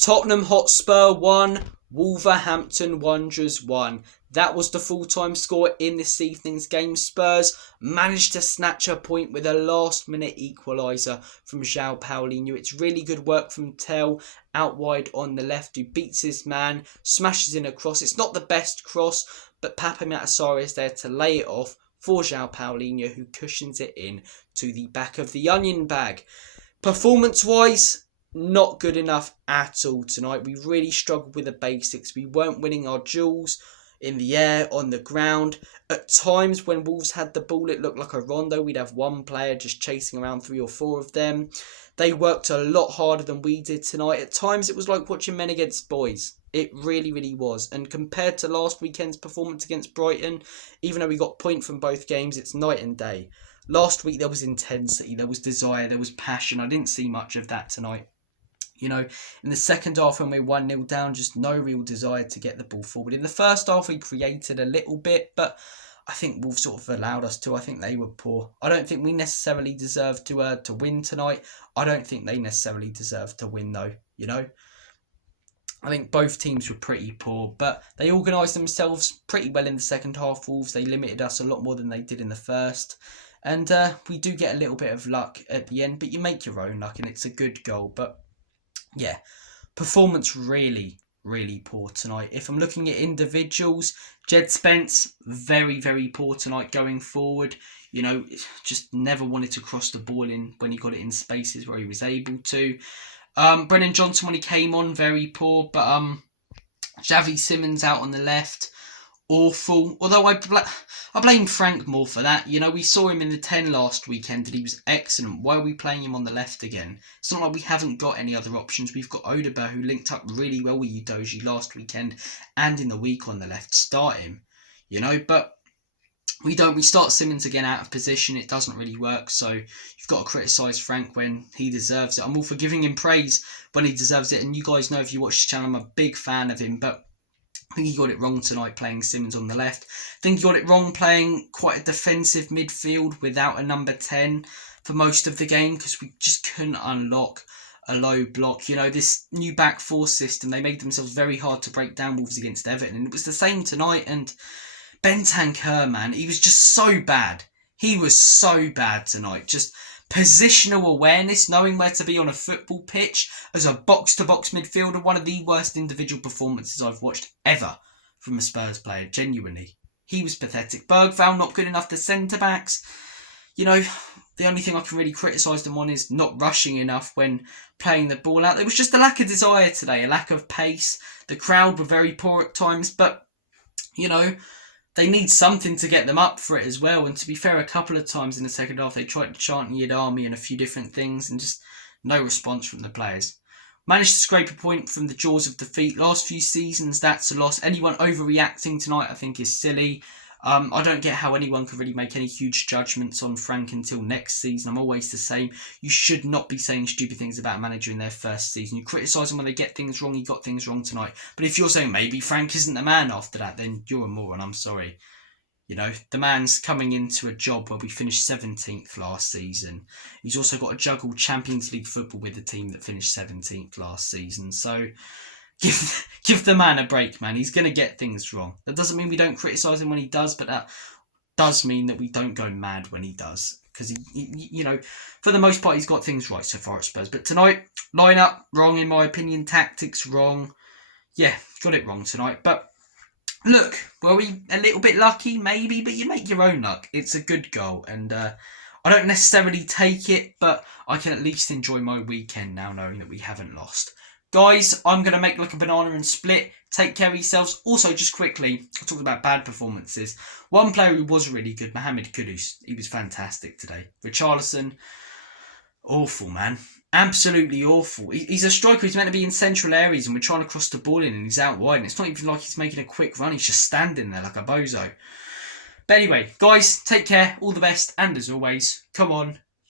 Tottenham Hotspur 1, Wolverhampton Wanderers 1. That was the full-time score in this evening's game. Spurs managed to snatch a point with a last-minute equaliser from João Palhinha. It's really good work from Tell out wide on the left, who beats his man, smashes in a cross. It's not the best cross, but Pape Matasari is there to lay it off for João Palhinha, who cushions it in to the back of the onion bag. Performance-wise, not good enough at all tonight. We really struggled with the basics. We weren't winning our duels in the air, on the ground. At times when Wolves had the ball, it looked like a rondo. We'd have one player just chasing around 3 or 4 of them. They worked a lot harder than we did tonight. At times it was like watching men against boys. It really, really was. And compared to last weekend's performance against Brighton, even though we got point from both games, it's night and day. Last week there was intensity, there was desire, there was passion. I didn't see much of that tonight. You know, in the second half when we were 1-0 down, just no real desire to get the ball forward. In the first half, we created a little bit, but I think Wolves sort of allowed us to. I think they were poor. I don't think we necessarily deserved to win tonight. I don't think they necessarily deserved to win, though, you know. I think both teams were pretty poor, but they organised themselves pretty well in the second half, Wolves. They limited us a lot more than they did in the first. And we do get a little bit of luck at the end, but you make your own luck, and it's a good goal, but yeah, performance really, really poor tonight. If I'm looking at individuals, Jed Spence, very, very poor tonight going forward. You know, just never wanted to cross the ball in when he got it in spaces where he was able to. Brennan Johnson, when he came on, very poor. But Xavi Simons out on the left, awful. Although I blame Frank more for that. You know, we saw him in the 10 last weekend and he was excellent. Why are we playing him on the left again? It's not like we haven't got any other options. We've got Odegaard, who linked up really well with Udogie last weekend and in the week on the left. Start him, you know, but we don't. We start Simons again out of position. It doesn't really work. So you've got to criticise Frank when he deserves it. I'm all for giving him praise when he deserves it. And you guys know, if you watch the channel, I'm a big fan of him, but I think he got it wrong tonight playing Simons on the left. I think he got it wrong playing quite a defensive midfield without a number 10 for most of the game, because we just couldn't unlock a low block. You know, this new back 4 system, they made themselves very hard to break down Wolves against Everton, and it was the same tonight. And Bentancur, man, he was just so bad. He was so bad tonight. Just positional awareness, knowing where to be on a football pitch as a box-to-box midfielder. One of the worst individual performances I've watched ever from a Spurs player, genuinely. He was pathetic. Bergvall, not good enough to centre-backs. You know, the only thing I can really criticise them on is not rushing enough when playing the ball out. There was just a lack of desire today, a lack of pace. The crowd were very poor at times, but, you know, they need something to get them up for it as well. And to be fair, a couple of times in the second half, they tried to chant Yid Army and a few different things, and just no response from the players. Managed to scrape a point from the jaws of defeat. Last few seasons, that's a loss. Anyone overreacting tonight, I think, is silly. I don't get how anyone could really make any huge judgments on Frank until next season. I'm always the same. You should not be saying stupid things about a manager in their first season. You criticise them when they get things wrong. He got things wrong tonight. But if you're saying maybe Frank isn't the man after that, then you're a moron. I'm sorry. You know, the man's coming into a job where we finished 17th last season. He's also got to juggle Champions League football with the team that finished 17th last season. So give the man a break, man. He's going to get things wrong. That doesn't mean we don't criticise him when he does, but that does mean that we don't go mad when he does. Because, you know, for the most part, he's got things right so far at Spurs. But tonight, line-up, wrong in my opinion. Tactics, wrong. Yeah, got it wrong tonight. But look, were we a little bit lucky? Maybe, but you make your own luck. It's a good goal. And I don't necessarily take it, but I can at least enjoy my weekend now knowing that we haven't lost. Guys, I'm going to make like a banana and split. Take care of yourselves. Also, just quickly, I talked about bad performances. One player who was really good, Mohamed Kudus. He was fantastic today. Richarlison, awful, man. Absolutely awful. He's a striker. He's meant to be in central areas and we're trying to cross the ball in and he's out wide. And it's not even like he's making a quick run. He's just standing there like a bozo. But anyway, guys, take care. All the best. And as always, come on,